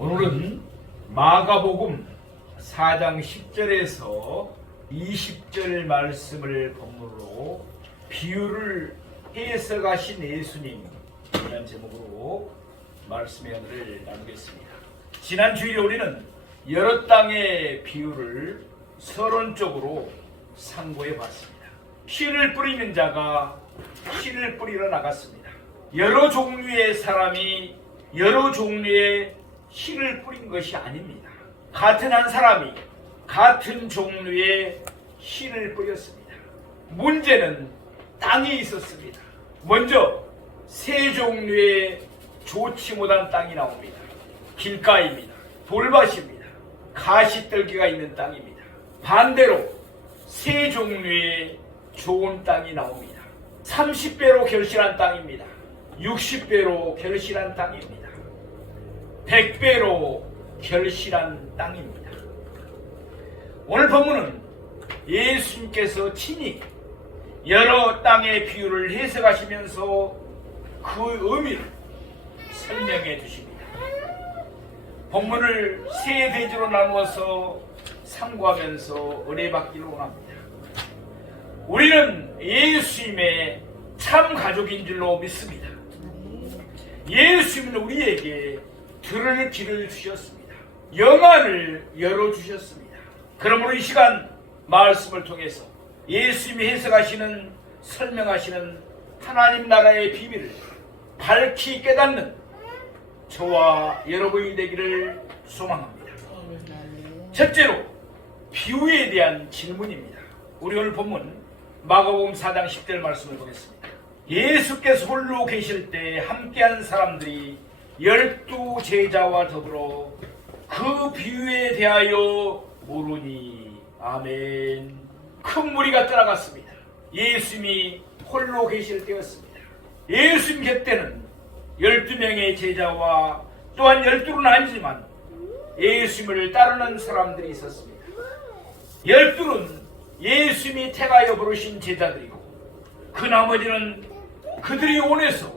오늘은 마가복음 4장 10절에서 20절 말씀을 본문으로 비유를 해석하신 예수님이라는 제목으로 말씀의 하늘을 나누겠습니다. 지난 주일에 우리는 여러 땅의 비유를 서론적으로 상고해 봤습니다. 씨를 뿌리는 자가 씨를 뿌리러 나갔습니다. 여러 종류의 사람이 여러 종류의 씨를 뿌린 것이 아닙니다. 같은 한 사람이 같은 종류의 씨를 뿌렸습니다. 문제는 땅이 있었습니다. 먼저 세 종류의 좋지 못한 땅이 나옵니다. 길가입니다. 돌밭입니다. 가시떨기가 있는 땅입니다. 반대로 세 종류의 좋은 땅이 나옵니다. 30배로 결실한 땅입니다. 60배로 결실한 땅입니다. 100배로 결실한 땅입니다. 오늘 본문은 예수님께서 친히 여러 땅의 비유를 해석하시면서 그 의미를 설명해 주십니다. 본문을 세 대지로 나누어서 상고하면서 은혜받기를 원합니다. 우리는 예수님의 참 가족인 줄로 믿습니다. 예수님은 우리에게 들을 길을 주셨습니다. 영안을 열어주셨습니다. 그러므로 이 시간 말씀을 통해서 예수님이 해석하시는 설명하시는 하나님 나라의 비밀을 밝히 깨닫는 저와 여러분이 되기를 소망합니다. 첫째로 비유에 대한 질문입니다. 우리 오늘 본문 마가복음 4장 10절 말씀을 보겠습니다. 예수께서 홀로 계실 때 함께한 사람들이 12 제자와 더불어 그 비유에 대하여 물으니. 아멘. 큰 무리가 떠나갔습니다. 예수님이 홀로 계실 때였습니다. 예수님 곁에는 12명의 제자와 또한 12는 아니지만 예수님을 따르는 사람들이 있었습니다. 12는 예수님이 택하여 부르신 제자들이고 그 나머지는 그들이 원해서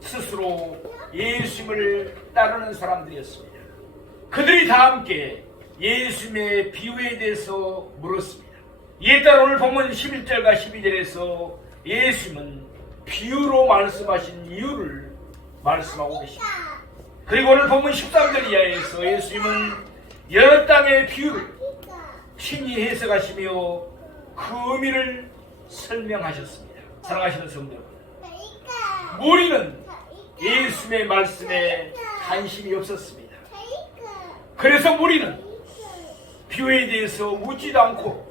스스로 예수님을 따르는 사람들이었습니다. 그들이 다 함께 예수님의 비유에 대해서 물었습니다. 이에 따라 오늘 본문 11절과 12절에서 예수님은 비유로 말씀하신 이유를 말씀하고 계십니다. 그리고 오늘 본문 13절 이하에서 예수님은 여러 땅의 비유를 친히 해석하시며 그 의미를 설명하셨습니다. 사랑하시는 성도 여러분, 무리는 예수님의 말씀에 관심이 없었습니다. 그래서 무리는 비유에 대해서 묻지도 않고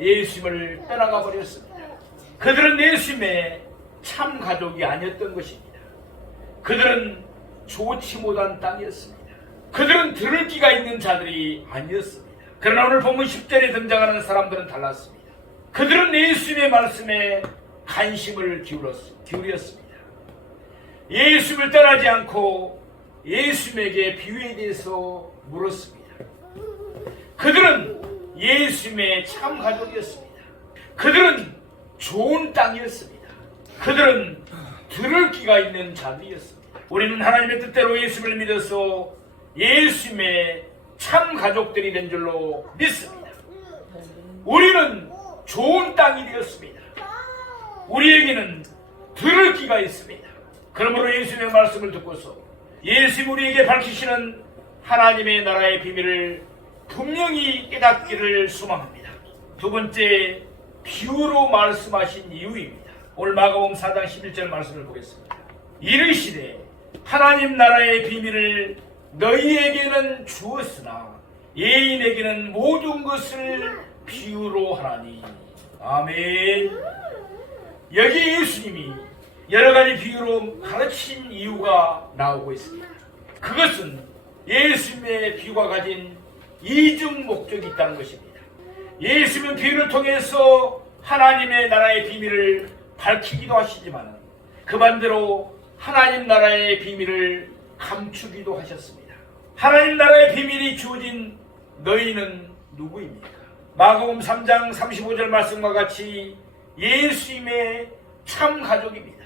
예수님을 떠나가 버렸습니다. 그들은 예수님의 참 가족이 아니었던 것입니다. 그들은 좋지 못한 땅이었습니다. 그들은 들을 기가 있는 자들이 아니었습니다. 그러나 오늘 본문 10절에 등장하는 사람들은 달랐습니다. 그들은 예수님의 말씀에 관심을 기울였습니다. 예수님을 떠나지 않고 예수님에게 비유에 대해서 물었습니다. 그들은 예수님의 참 가족이었습니다. 그들은 좋은 땅이었습니다. 그들은 들을 기가 있는 자들이었습니다. 우리는 하나님의 뜻대로 예수님을 믿어서 예수님의 참 가족들이 된 줄로 믿습니다. 우리는 좋은 땅이 되었습니다. 우리에게는 들을 기가 있습니다. 그러므로 예수님의 말씀을 듣고서 예수님 우리에게 밝히시는 하나님의 나라의 비밀을 분명히 깨닫기를 소망합니다. 두 번째, 비유로 말씀하신 이유입니다. 오늘 마가복음 4장 11절 말씀을 보겠습니다. 이르시되 하나님 나라의 비밀을 너희에게는 주었으나 예인에게는 모든 것을 비유로 하나니. 아멘. 여기 예수님이 여러 가지 비유로 가르친 이유가 나오고 있습니다. 그것은 예수님의 비유가 가진 이중 목적이 있다는 것입니다. 예수님은 비유를 통해서 하나님의 나라의 비밀을 밝히기도 하시지만 그 반대로 하나님 나라의 비밀을 감추기도 하셨습니다. 하나님 나라의 비밀이 주어진 너희는 누구입니까? 마가복음 3장 35절 말씀과 같이 예수님의 참 가족입니다.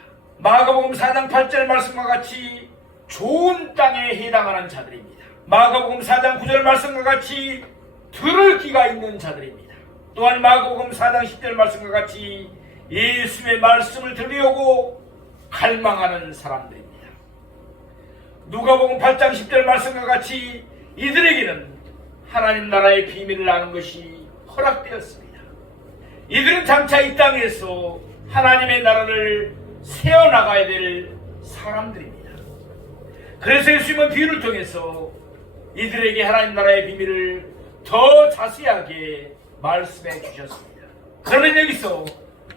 마가복음 4장 8절 말씀과 같이 좋은 땅에 해당하는 자들입니다. 마가복음 4장 9절 말씀과 같이 들을 귀가 있는 자들입니다. 또한 마가복음 4장 10절 말씀과 같이 예수의 말씀을 들으려고 갈망하는 사람들입니다. 누가복음 8장 10절 말씀과 같이 이들에게는 하나님 나라의 비밀을 아는 것이 허락되었습니다. 이들은 장차 이 땅에서 하나님의 나라를 세워나가야 될 사람들입니다. 그래서 예수님은 비유를 통해서 이들에게 하나님 나라의 비밀을 더 자세하게 말씀해 주셨습니다. 그러면 여기서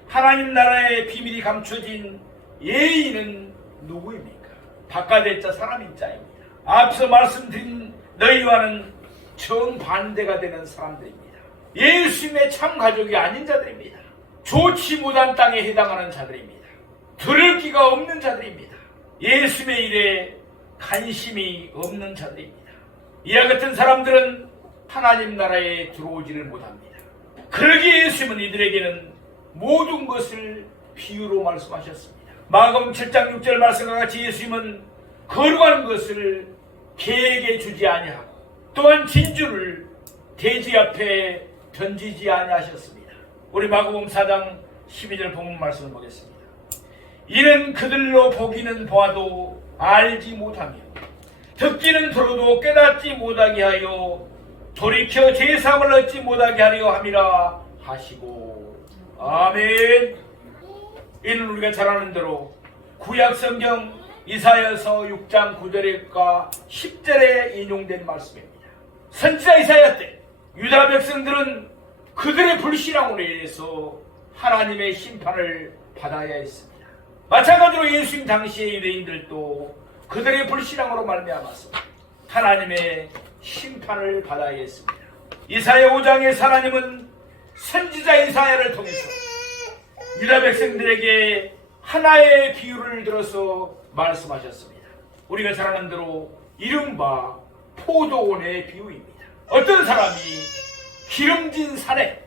하나님 나라의 비밀이 감춰진 예인은 누구입니까? 바깥의 자 사람인 자입니다. 앞서 말씀드린 너희와는 정반대가 되는 사람들입니다. 예수님의 참 가족이 아닌 자들입니다. 좋지 못한 땅에 해당하는 자들입니다. 들을 귀가 없는 자들입니다. 예수님의 일에 관심이 없는 자들입니다. 이와 같은 사람들은 하나님 나라에 들어오지를 못합니다. 그러기에 예수님은 이들에게는 모든 것을 비유로 말씀하셨습니다. 마가복음 7장 6절 말씀과 같이 예수님은 거룩한 것을 개에게 주지 아니하고 또한 진주를 돼지 앞에 던지지 아니하셨습니다. 우리 마가복음 4장 12절 본문 말씀을 보겠습니다. 이는 그들로 보기는 보아도 알지 못하며 듣기는 들어도 깨닫지 못하게 하여 돌이켜 제사함을 얻지 못하게 하려 함이라 하시고. 아멘. 이는 우리가 잘 아는 대로 구약 성경 이사야서 6장 9절과 10절에 인용된 말씀입니다. 선지자 이사야 때 유다 백성들은 그들의 불신앙으로 인해서 하나님의 심판을 받아야 했습니다. 마찬가지로 예수님 당시의 유대인들도 그들의 불신앙으로 말미암아서 하나님의 심판을 받아야 했습니다. 이사야 5장에 하나님은 선지자 이사야를 통해서 유다 백성들에게 하나의 비유를 들어서 말씀하셨습니다. 우리가 잘 아는 대로 이른바 포도원의 비유입니다. 어떤 사람이 기름진 산에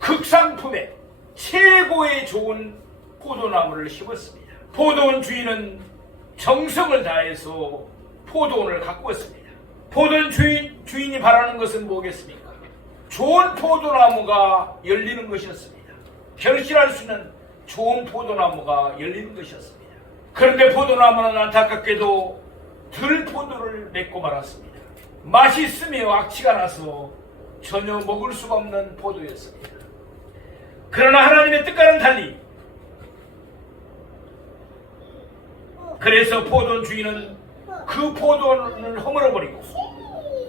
극상품에 최고의 좋은 포도나무를 심었습니다. 포도원 주인은 정성을 다해서 포도원을 가꾸었습니다. 포도원 주인이 바라는 것은 뭐겠습니까? 좋은 포도나무가 열리는 것이었습니다. 결실할 수 있는 좋은 포도나무가 열리는 것이었습니다. 그런데 포도나무는 안타깝게도 들포도를 맺고 말았습니다. 맛있으며 악취가 나서 전혀 먹을 수가 없는 포도였습니다. 그러나 하나님의 뜻과는 달리 그래서 포도원 주인은 그 포도원을 허물어버리고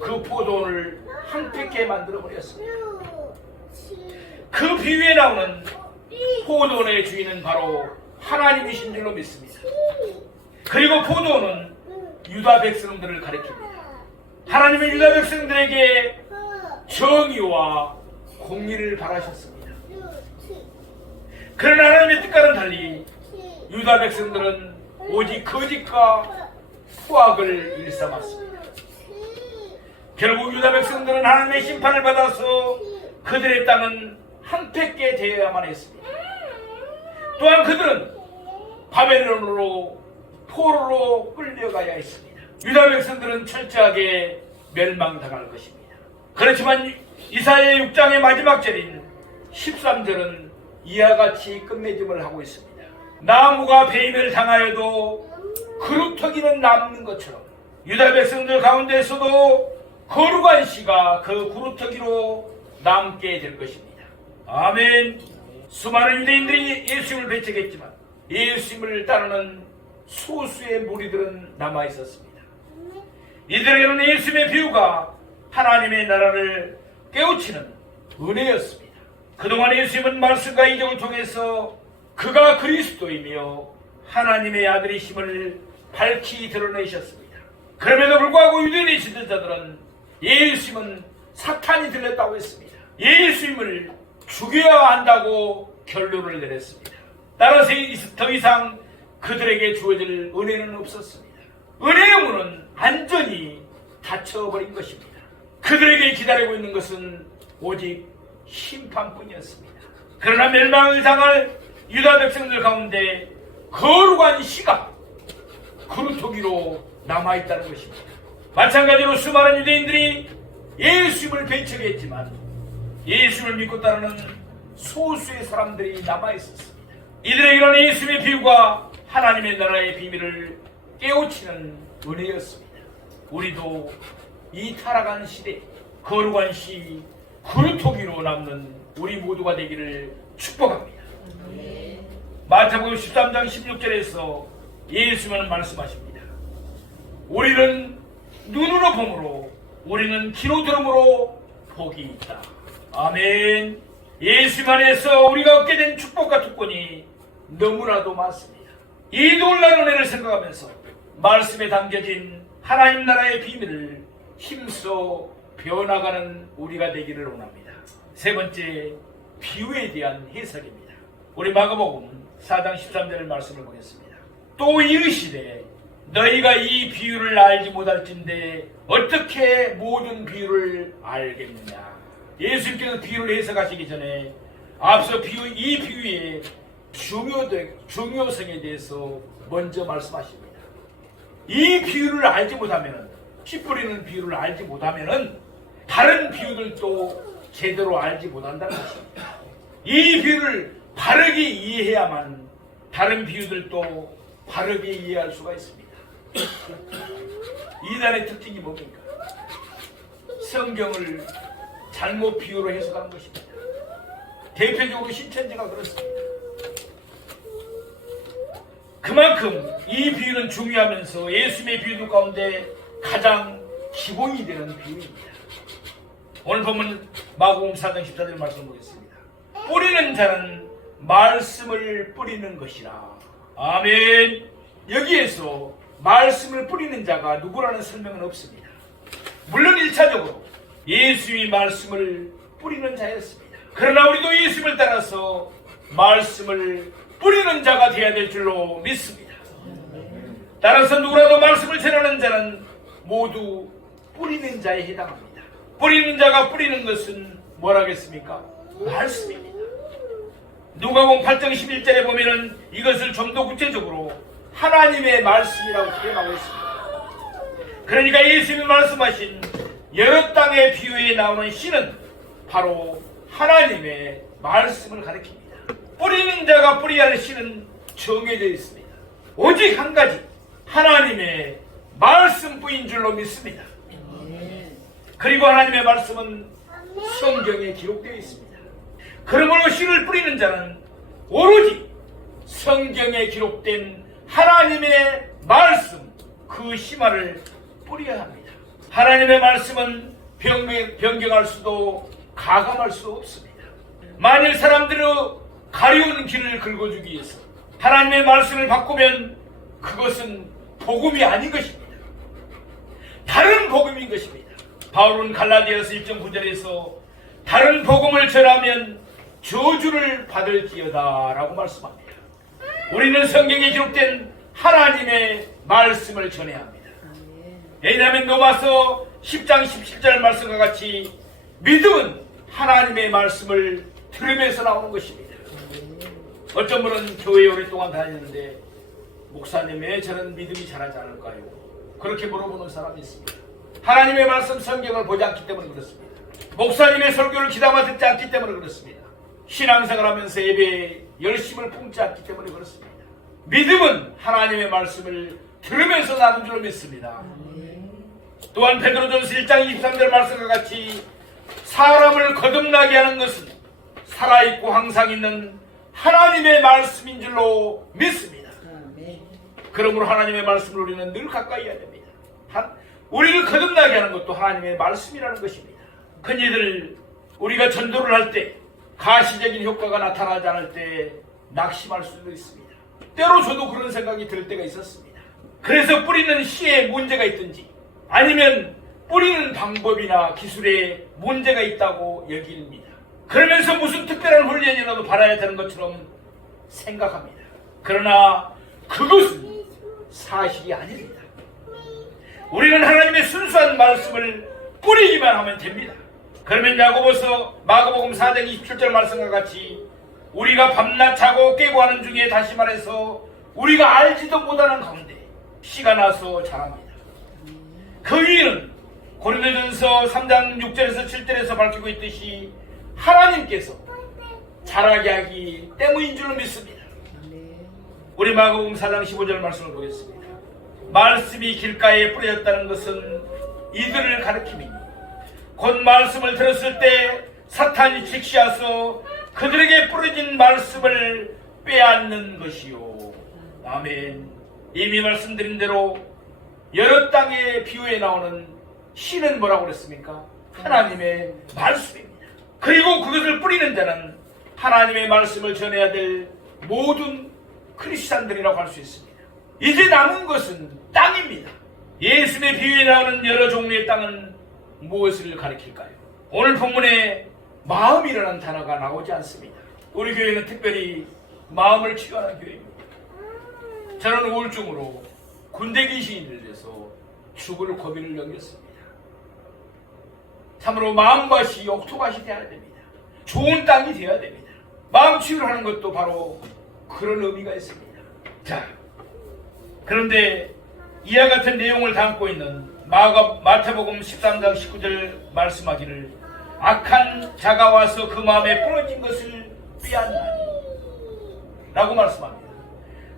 그 포도원을 황폐케 만들어버렸습니다. 그 비유에 나오는 포도원의 주인은 바로 하나님이신 줄로 믿습니다. 그리고 포도원은 유다 백성들을 가리킵니다. 하나님은 유다 백성들에게 정의와 공의를 바라셨습니다. 그러나 하나님의 뜻과는 달리 유다 백성들은 오직 거짓과 후악을 일삼았습니다. 결국 유다 백성들은 하나님의 심판을 받아서 그들의 땅은 황폐케 되어야만 했습니다. 또한 그들은 바벨론으로 포로로 끌려가야 했습니다. 유다 백성들은 철저하게 멸망당할 것입니다. 그렇지만 이사야 6장의 마지막 절인 13절은 이와 같이 끝맺음을 하고 있습니다. 나무가 배임을 당하여도 그루터기는 남는 것처럼 유다 백성들 가운데서도 거룩한 씨가 그 그루터기로 남게 될 것입니다. 아멘. 수많은 유대인들이 예수님을 배척했지만 예수님을 따르는 소수의 무리들은 남아 있었습니다. 이들에게는 예수님의 비유가 하나님의 나라를 깨우치는 은혜였습니다. 그동안 예수님은 말씀과 이적을 통해서 그가 그리스도이며 하나님의 아들이심을 밝히 드러내셨습니다. 그럼에도 불구하고 유대인의 지도자들은 예수님은 사탄이 들렸다고 했습니다. 예수님을 죽여야 한다고 결론을 내렸습니다. 따라서 더 이상 그들에게 주어질 은혜는 없었습니다. 은혜의 문은 완전히 닫혀버린 것입니다. 그들에게 기다리고 있는 것은 오직 심판뿐이었습니다. 그러나 멸망을 당할 유다 백성들 가운데 거룩한 씨가 그루터기로 남아있다는 것입니다. 마찬가지로 수많은 유대인들이 예수님을 배척했지만 예수님을 믿고 따르는 소수의 사람들이 남아있었습니다. 이들에게는 예수님의 비유가 하나님의 나라의 비밀을 깨우치는 은혜였습니다. 우리도 이 타락한 시대, 거룩한 시, 굴토기로 남는 우리 모두가 되기를 축복합니다. 마태복음 13장 16절에서 예수님은 말씀하십니다. 우리는 눈으로 보므로, 우리는 귀로 들음으로 복이 있다. 아멘. 예수님 안에서 우리가 얻게 된 축복과 특권이 너무나도 많습니다. 이 놀라운 은혜를 생각하면서 말씀에 담겨진 하나님 나라의 비밀을 힘써 배워나가는 우리가 되기를 원합니다. 세 번째, 비유에 대한 해석입니다. 우리 마가복음 4장 13절 말씀을 보겠습니다. 또 이르시되 너희가 이 비유를 알지 못할진대 어떻게 모든 비유를 알겠느냐. 예수님께서 비유를 해석하시기 전에 앞서 이 비유의 중요성에 대해서 먼저 말씀하십니다. 이 비유를 알지 못하면, 씨 뿌리는 비유를 알지 못하면 다른 비유들도 제대로 알지 못한다는 것입니다. 이 비유를 바르게 이해해야만 다른 비유들도 바르게 이해할 수가 있습니다. 이단의 특징이 뭡니까? 성경을 잘못 비유로 해석하는 것입니다. 대표적으로 신천지가 그렇습니다. 그만큼 이 비유는 중요하면서 예수님의 비유 가운데 가장 기본이 되는 비유입니다. 오늘 보면 마가복음 4장 14절 말씀 보겠습니다. 뿌리는 자는 말씀을 뿌리는 것이라. 아멘. 여기에서 말씀을 뿌리는 자가 누구라는 설명은 없습니다. 물론 1차적으로 예수님이 말씀을 뿌리는 자였습니다. 그러나 우리도 예수님을 따라서 말씀을 뿌리는 자가 되어야 될 줄로 믿습니다. 따라서 누구라도 말씀을 전하는 자는 모두 뿌리는 자에 해당합니다. 뿌리는 자가 뿌리는 것은 뭐라겠습니까? 말씀입니다. 누가복음 8장 11절에 보면은 이것을 좀 더 구체적으로 하나님의 말씀이라고 표현하고 있습니다. 그러니까 예수님이 말씀하신 여러 땅의 비유에 나오는 씨는 바로 하나님의 말씀을 가리킵니다. 뿌리는 자가 뿌려야 할 씨는 정해져 있습니다. 오직 한 가지, 하나님의 말씀뿐인 줄로 믿습니다. 그리고 하나님의 말씀은 성경에 기록되어 있습니다. 그러므로 씨를 뿌리는 자는 오로지 성경에 기록된 하나님의 말씀, 그 씨말을 뿌려야 합니다. 하나님의 말씀은 변경할 수도 가감할 수도 없습니다. 만일 사람들의 가려운 길을 긁어주기 위해서 하나님의 말씀을 바꾸면 그것은 복음이 아닌 것입니다. 다른 복음인 것입니다. 바울은 갈라디아서 1장 9절에서 다른 복음을 전하면 저주를 받을지어다 라고 말씀합니다. 우리는 성경에 기록된 하나님의 말씀을 전해야 합니다. 왜냐하면 로마서 10장 17절 말씀과 같이 믿음은 하나님의 말씀을 들으면서 나오는 것입니다. 어떤 분은 교회에 오랫동안 다녔는데 목사님 왜 저는 믿음이 자라지 않을까요? 그렇게 물어보는 사람이 있습니다. 하나님의 말씀 성경을 보지 않기 때문에 그렇습니다. 목사님의 설교를 귀담아 듣지 않기 때문에 그렇습니다. 신앙생활 하면서 예배에 열심을 품지 않기 때문에 그렇습니다. 믿음은 하나님의 말씀을 들으면서 나는 줄 믿습니다. 또한 베드로전서 1장 23절 말씀과 같이 사람을 거듭나게 하는 것은 살아있고 항상 있는 하나님의 말씀인 줄로 믿습니다. 그러므로 하나님의 말씀을 우리는 늘 가까이 해야 됩니다. 우리를 거듭나게 하는 것도 하나님의 말씀이라는 것입니다. 흔히들 우리가 전도를 할 때 가시적인 효과가 나타나지 않을 때 낙심할 수도 있습니다. 때로 저도 그런 생각이 들 때가 있었습니다. 그래서 뿌리는 씨에 문제가 있든지 아니면 뿌리는 방법이나 기술에 문제가 있다고 여깁니다. 그러면서 무슨 특별한 훈련이라도 받아야 되는 것처럼 생각합니다. 그러나 그것은 사실이 아닙니다. 우리는 하나님의 순수한 말씀을 뿌리기만 하면 됩니다. 그러면 마가복음 4장 27절 말씀과 같이 우리가 밤낮 자고 깨고 하는 중에 다시 말해서 우리가 알지도 못하는 가운데 씨가 나서 자랍니다. 그 이유는 고린도전서 3장 6절에서 7절에서 밝히고 있듯이 하나님께서 자라게 하기 때문인 줄로 믿습니다. 우리 마가복음 4장 15절 말씀을 보겠습니다. 말씀이 길가에 뿌려졌다는 것은 이들을 가리킴이니 곧 말씀을 들었을 때 사탄이 직시하서 그들에게 뿌려진 말씀을 빼앗는 것이요. 아멘. 이미 말씀드린 대로 여러 땅의 비유에 나오는 씨는 뭐라고 그랬습니까? 하나님의 말씀입니다. 그리고 그것을 뿌리는 자는 하나님의 말씀을 전해야 될 모든 크리스찬들이라고 할 수 있습니다. 이제 남은 것은 땅입니다. 예수의 비유에 나오는 여러 종류의 땅은 무엇을 가리킬까요? 오늘 본문에 마음이라는 단어가 나오지 않습니다. 우리 교회는 특별히 마음을 치유하는 교회입니다. 저는 우울증으로 군대 귀신이 들려서 죽을 고비를 넘겼습니다. 참으로 마음밭이 옥토밭이 되어야 됩니다. 좋은 땅이 되어야 됩니다. 마음 치유를 하는 것도 바로 그런 의미가 있습니다. 자, 그런데 이와 같은 내용을 담고 있는 마태복음 13장 19절 말씀하기를 악한 자가 와서 그 마음에 부러진 것을 빼앗나니 라고 말씀합니다.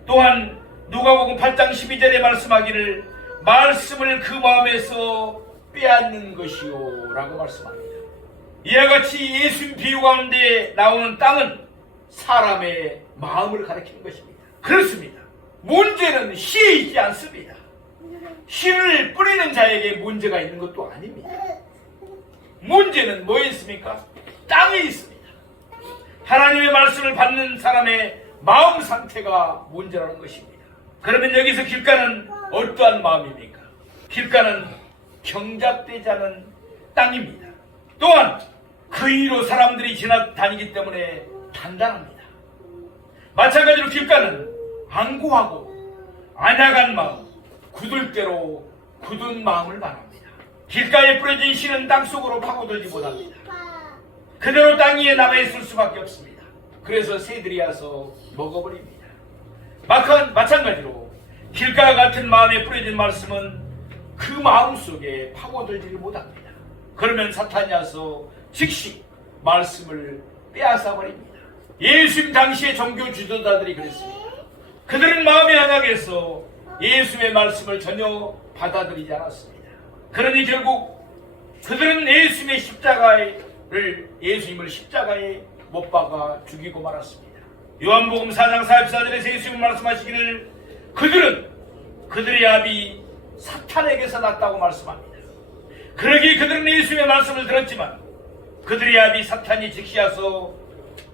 또한 누가복음 8장 12절에 말씀하기를 말씀을 그 마음에서 빼앗는 것이요 라고 말씀합니다. 이와 같이 예수 비유 가운데 나오는 땅은 사람의 마음을 가리키는 것입니다. 그렇습니다. 문제는 씨에 있지 않습니다. 씨를 뿌리는 자에게 문제가 있는 것도 아닙니다. 문제는 뭐에 있습니까? 땅에 있습니다. 하나님의 말씀을 받는 사람의 마음 상태가 문제라는 것입니다. 그러면 여기서 길가는 어떠한 마음입니까? 길가는 경작되지 않은 땅입니다. 또한 그 위로 사람들이 지나다니기 때문에 단단합니다. 마찬가지로 길가는 안고하고 안약한 마음, 굳을 대로 굳은 마음을 말합니다. 길가에 뿌려진 씨는 땅속으로 파고들지 못합니다. 그대로 땅 위에 남아있을 수밖에 없습니다. 그래서 새들이 와서 먹어버립니다. 마찬가지로 길가와 같은 마음에 뿌려진 말씀은 그 마음 속에 파고들지를 못합니다. 그러면 사탄이 와서 즉시 말씀을 빼앗아 버립니다. 예수님 당시의 종교 지도자들이 그랬습니다. 그들은 마음이 안약해서 예수의 말씀을 전혀 받아들이지 않았습니다. 그러니 결국 그들은 예수님을 십자가에 못 박아 죽이고 말았습니다. 요한복음 4장 44절에서 예수님 말씀하시기를 그들은 그들의 압이 사탄에게서 났다고 말씀합니다. 그러기에 그들은 예수님의 말씀을 들었지만 그들의 압이 사탄이 직시하서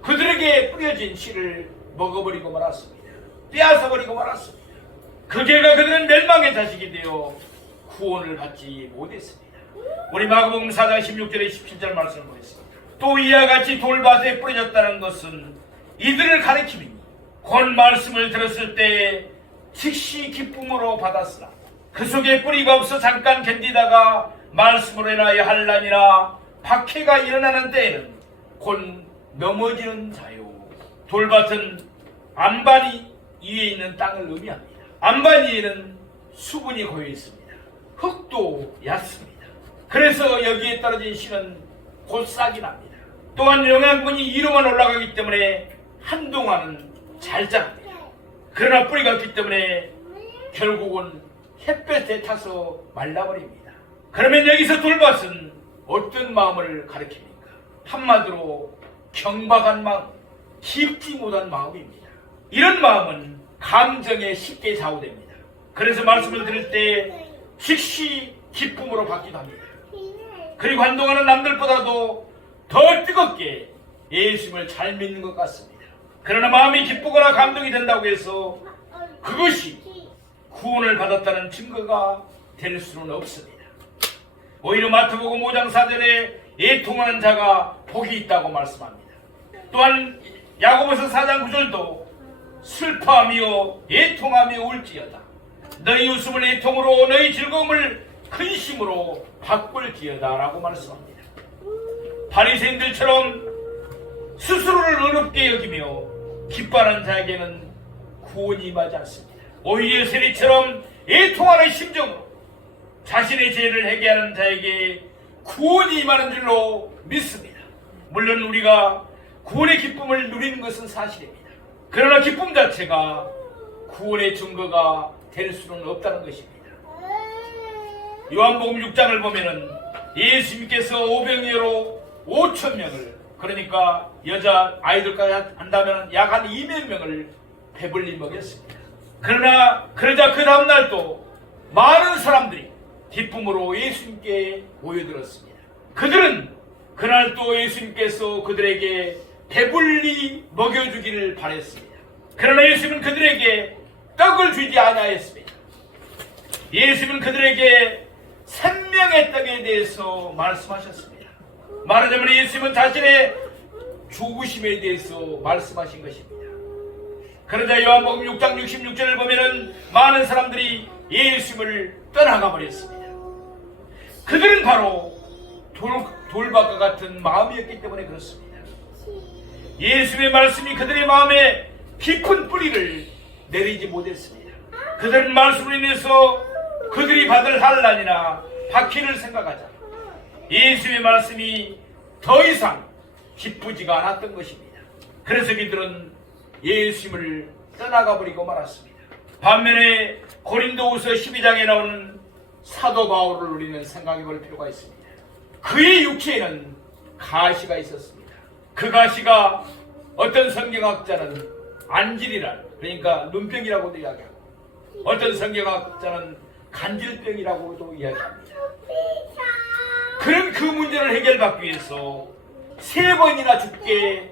그들에게 뿌려진 씨를 먹어버리고 말았습니다. 빼앗아버리고 말았습니다. 그 결과 그들은 멸망의 자식이 되어 구원을 받지 못했습니다. 우리 마가복음 4장 16절에 17절 말씀을 보겠습니다. 또 이와 같이 돌밭에 뿌려졌다는 것은 이들을 가리킴이니 곧 말씀을 들었을 때 즉시 기쁨으로 받았으나 그 속에 뿌리가 없어 잠깐 견디다가 말씀으로 인하여 환난이나 박해가 일어나는 때에는 곧 넘어지는 자요. 돌밭은 안반 위에 있는 땅을 의미합니다. 안반 위에는 수분이 고여 있습니다. 흙도 얕습니다. 그래서 여기에 떨어진 씨는 곧 싹이 납니다. 또한 영양분이 위로만 올라가기 때문에 한동안은 잘 자랍니다. 그러나 뿌리가 없기 때문에 결국은 햇볕에 타서 말라버립니다. 그러면 여기서 돌밭은 어떤 마음을 가리킵니까? 한마디로 경박한 마음, 깊지 못한 마음입니다. 이런 마음은 감정에 쉽게 좌우됩니다. 그래서 말씀을 들을 때 즉시 기쁨으로 받기도 합니다. 그리고 한동안은 남들보다도 더 뜨겁게 예수님을 잘 믿는 것 같습니다. 그러나 마음이 기쁘거나 감동이 된다고 해서 그것이 구원을 받았다는 증거가 될 수는 없습니다. 오히려 마태복음 5장 4절에 애통하는 자가 복이 있다고 말씀합니다. 또한 야고보서 4장 9절도 슬퍼하며 애통하며 울지어다. 너희 웃음을 애통으로 너희 즐거움을 근심으로 바꿀지어다 라고 말씀합니다. 바리새인들처럼 스스로를 어렵게 여기며 기뻐하는 자에게는 구원이 임하지 않습니다. 오히려 세리처럼 애통하는 심정으로 자신의 죄를 회개하는 자에게 구원이 임하는 줄로 믿습니다. 물론 우리가 구원의 기쁨을 누리는 것은 사실입니다. 그러나 기쁨 자체가 구원의 증거가 될 수는 없다는 것입니다. 요한복음 6장을 보면은 예수님께서 오병이어로 5,000명을, 그러니까 여자 아이들까지 한다면 약 한 200명을 배불리 먹였습니다. 그러자 그 다음날 또 많은 사람들이 기쁨으로 예수님께 모여들었습니다. 그들은 그날 또 예수님께서 그들에게 배불리 먹여주기를 바랬습니다. 그러나 예수님은 그들에게 떡을 주지 않았습니다. 예수님은 그들에게 생명의 떡에 대해서 말씀하셨습니다. 말하자면 예수님은 자신의 죽으심에 대해서 말씀하신 것입니다. 그러자 요한복음 6장 66절을 보면은 많은 사람들이 예수님을 떠나가 버렸습니다. 그들은 바로 돌밭과 같은 마음이었기 때문에 그렇습니다. 예수님의 말씀이 그들의 마음에 깊은 뿌리를 내리지 못했습니다. 그들은 말씀으로 인해서 그들이 받을 환난이나 박해를 생각하자 예수님의 말씀이 더 이상 기쁘지가 않았던 것입니다. 그래서 그들은 예수님을 떠나가 버리고 말았습니다. 반면에 고린도후서 12장에 나오는 사도 바울을 우리는 생각해 볼 필요가 있습니다. 그의 육체에는 가시가 있었습니다. 그 가시가 어떤 성경학자는 안질이란, 그러니까 눈병이라고도 이야기하고, 어떤 성경학자는 간질병이라고도 이야기합니다. 그런 그 문제를 해결받기 위해서 3번이나 죽게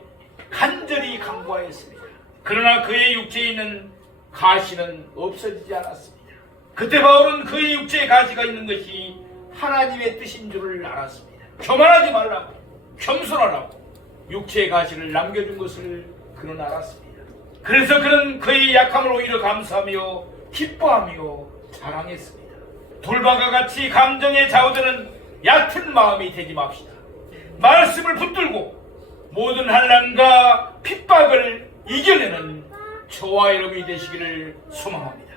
간절히 간구하였습니다. 그러나 그의 육체에 있는 가시는 없어지지 않았습니다. 그때 바울은 그의 육체에 가시가 있는 것이 하나님의 뜻인 줄을 알았습니다. 교만하지 말라고, 겸손하라고 육체의 가시를 남겨준 것을 그는 알았습니다. 그래서 그는 그의 약함을 오히려 감사하며 기뻐하며 자랑했습니다. 돌밭과 같이 감정에 좌우되는 얕은 마음이 되지 맙시다. 말씀을 붙들고 모든 환난과 핍박을 이겨내는 저와 여러분이 되시기를 소망합니다.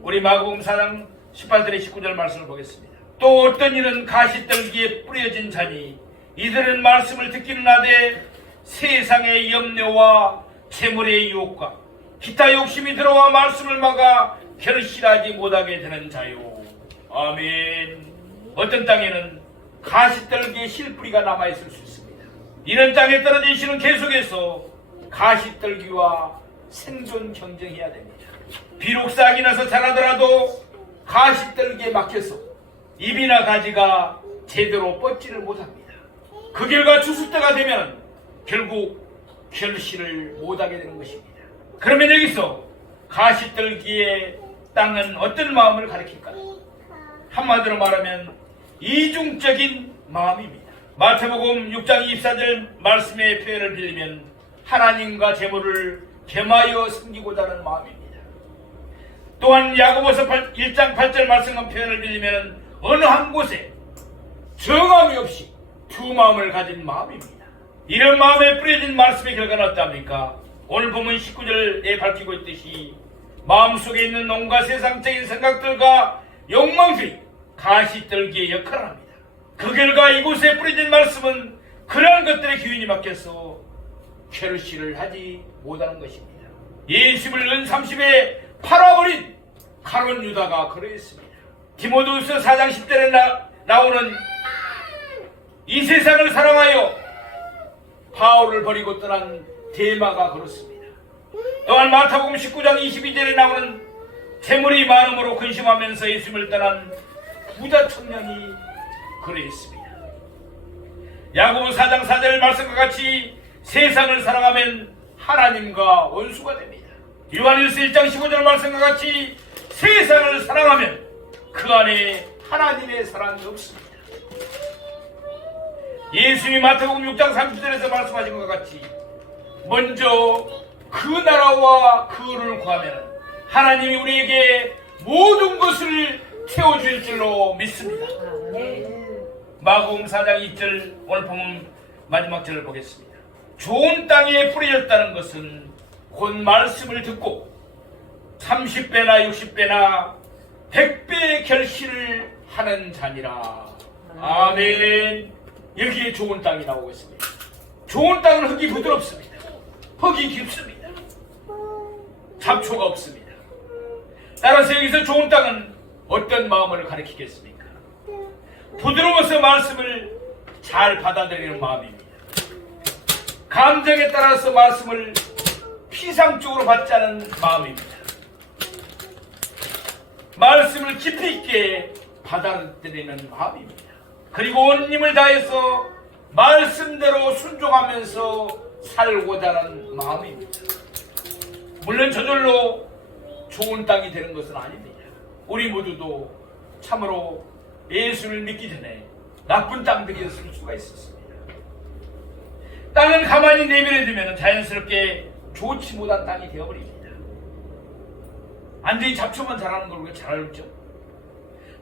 우리 마가복음 4장 18절에 19절 말씀을 보겠습니다. 또 어떤 이는 가시떨기에 뿌려진 자니 이들은 말씀을 듣기는 하되 세상의 염려와 재물의 유혹과 기타 욕심이 들어와 말씀을 막아 결실하지 못하게 되는 자요. 아멘. 어떤 땅에는 가시떨기의 실뿌리가 남아있을 수 있습니다. 이런 땅에 떨어진 씨는 계속해서 가시떨기와 생존 경쟁해야 됩니다. 비록 싹이 나서 자라더라도 가시떨기에 막혀서 잎이나 가지가 제대로 뻗지를 못합니다. 그 결과 추수 때가 되면 결국 결실을 못하게 되는 것입니다. 그러면 여기서 가시떨기의 땅은 어떤 마음을 가리킬까요? 한마디로 말하면 이중적인 마음입니다. 마태복음 6장 24절 말씀의 표현을 빌리면 하나님과 재물을 겸하여 섬기고자 하는 마음입니다. 또한 야고보서 1장 8절 말씀과 표현을 빌리면 어느 한 곳에 정함이 없이 두 마음을 가진 마음입니다. 이런 마음에 뿌려진 말씀의 결과는 어떠합니까? 오늘 본문 19절에 밝히고 있듯이 마음속에 있는 온갖 세상적인 생각들과 욕망들이 가시떨기의 역할을 합니다. 그 결과 이곳에 뿌려진 말씀은 그러한 것들의 기운이 막혀서 결실을 하지 못하는 것입니다. 예수를 은 30에 팔아버린 가룟 유다가 그러했습니다. 디모데후서 4장 10절에 나오는 이 세상을 사랑하여 바울을 버리고 떠난 데마가 그렇습니다. 또한 마태복음 19장 22절에 나오는 재물이 많음으로 근심하면서 예수님을 떠난 부자 청년이 그러했습니다. 야고보 4장 4절 말씀과 같이 세상을 사랑하면 하나님과 원수가 됩니다. 요한일서 1장 15절 말씀과 같이 세상을 사랑하면 그 안에 하나님의 사랑이 없습니다. 예수님이 마태복음 6장 30절에서 말씀하신 것 같이 먼저 그 나라와 그를 구하면 하나님이 우리에게 모든 것을 채워줄 줄로 믿습니다. 마가복음 4장 2절 오늘 보면 마지막 절을 보겠습니다. 좋은 땅에 뿌려졌다는 것은 곧 말씀을 듣고 30배나 60배나 100배의 결실을 하는 자니라. 아멘. 여기에 좋은 땅이 나오고 있습니다. 좋은 땅은 흙이 부드럽습니다. 흙이 깊습니다. 잡초가 없습니다. 따라서 여기서 좋은 땅은 어떤 마음을 가리키겠습니까? 부드러워서 말씀을 잘 받아들이는 마음입니다. 감정에 따라서 말씀을 피상적으로 받지 않은 마음입니다. 말씀을 깊이 있게 받아들이는 마음입니다. 그리고 온 힘을 다해서 말씀대로 순종하면서 살고자 하는 마음입니다. 물론 저절로 좋은 땅이 되는 것은 아닙니다. 우리 모두도 참으로 예수를 믿기 전에 나쁜 땅들이었을 수가 있었습니다. 땅은 가만히 내버려두면 자연스럽게 좋지 못한 땅이 되어버립니다. 완전히 잡초만 자라는 걸 우리가 잘 알죠.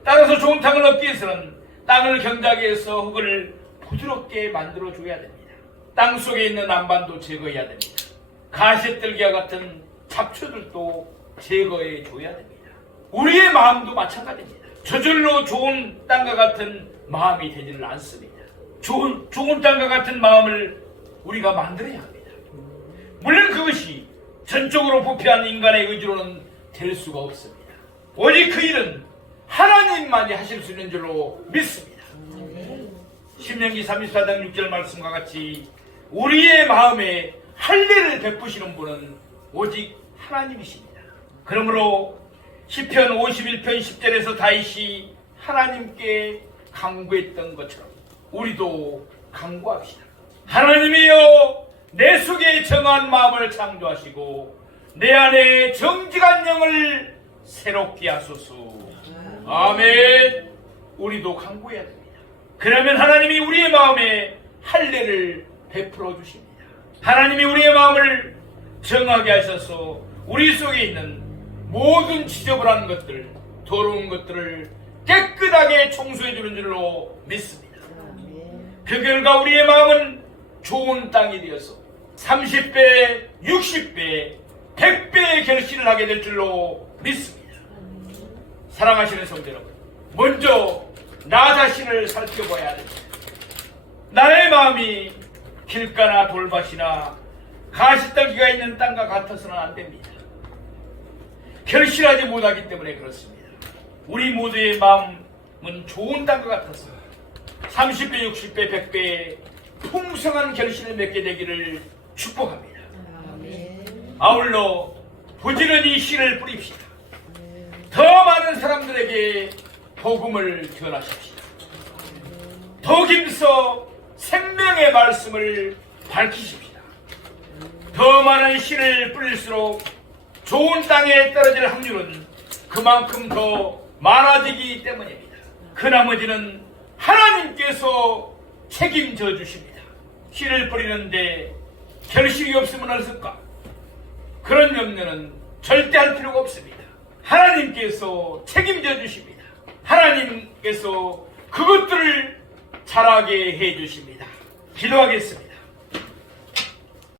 따라서 좋은 땅을 얻기 위해서는 땅을 경작하기 위해서 흙을 부드럽게 만들어줘야 됩니다. 땅 속에 있는 난반도 제거해야 됩니다. 가시떨기와 같은 잡초들도 제거해줘야 됩니다. 우리의 마음도 마찬가지입니다. 저절로 좋은 땅과 같은 마음이 되지는 않습니다. 좋은 땅과 같은 마음을 우리가 만들어야 합니다. 물론 그것이 전적으로 부패한 인간의 의지로는 될 수가 없습니다. 오직 그 일은 하나님만이 하실 수 있는 줄로 믿습니다. 신명기 34장 6절 말씀과 같이 우리의 마음에 할례를 베푸시는 분은 오직 하나님이십니다. 그러므로 시편 51편 10절에서 다윗이 하나님께 간구했던 것처럼 우리도 간구합시다. 하나님이여, 내 속에 정한 마음을 창조하시고 내 안에 정직한 영을 새롭게 하소서. 아멘. 우리도 간구해야 됩니다. 그러면 하나님이 우리의 마음에 할례를 베풀어 주십니다. 하나님이 우리의 마음을 정하게 하셔서 우리 속에 있는 모든 지저분한 것들, 더러운 것들을 깨끗하게 청소해 주는 줄로 믿습니다. 그 결과 우리의 마음은 좋은 땅이 되어서 30배, 60배, 100배의 결실을 하게 될 줄로 믿습니다. 사랑하시는 성도 여러분, 먼저 나 자신을 살펴봐야 됩니다. 나의 마음이 길가나 돌밭이나 가시떨기가 있는 땅과 같아서는 안 됩니다. 결실하지 못하기 때문에 그렇습니다. 우리 모두의 마음은 좋은 땅과 같아서 30배, 60배, 100배의 풍성한 결실을 맺게 되기를 축복합니다. 아울러 부지런히 씨를 뿌립시다. 더 많은 사람들에게 복음을 전하십시다. 더 힘써 생명의 말씀을 밝히십시다. 더 많은 씨를 뿌릴수록 좋은 땅에 떨어질 확률은 그만큼 더 많아지기 때문입니다. 그 나머지는 하나님께서 책임져 주십니다. 씨를 뿌리는데 결실이 없으면 어떨까? 그런 염려는 절대 할 필요가 없습니다. 하나님께서 책임져 주십니다. 하나님께서 그것들을 자라게 해 주십니다. 기도하겠습니다.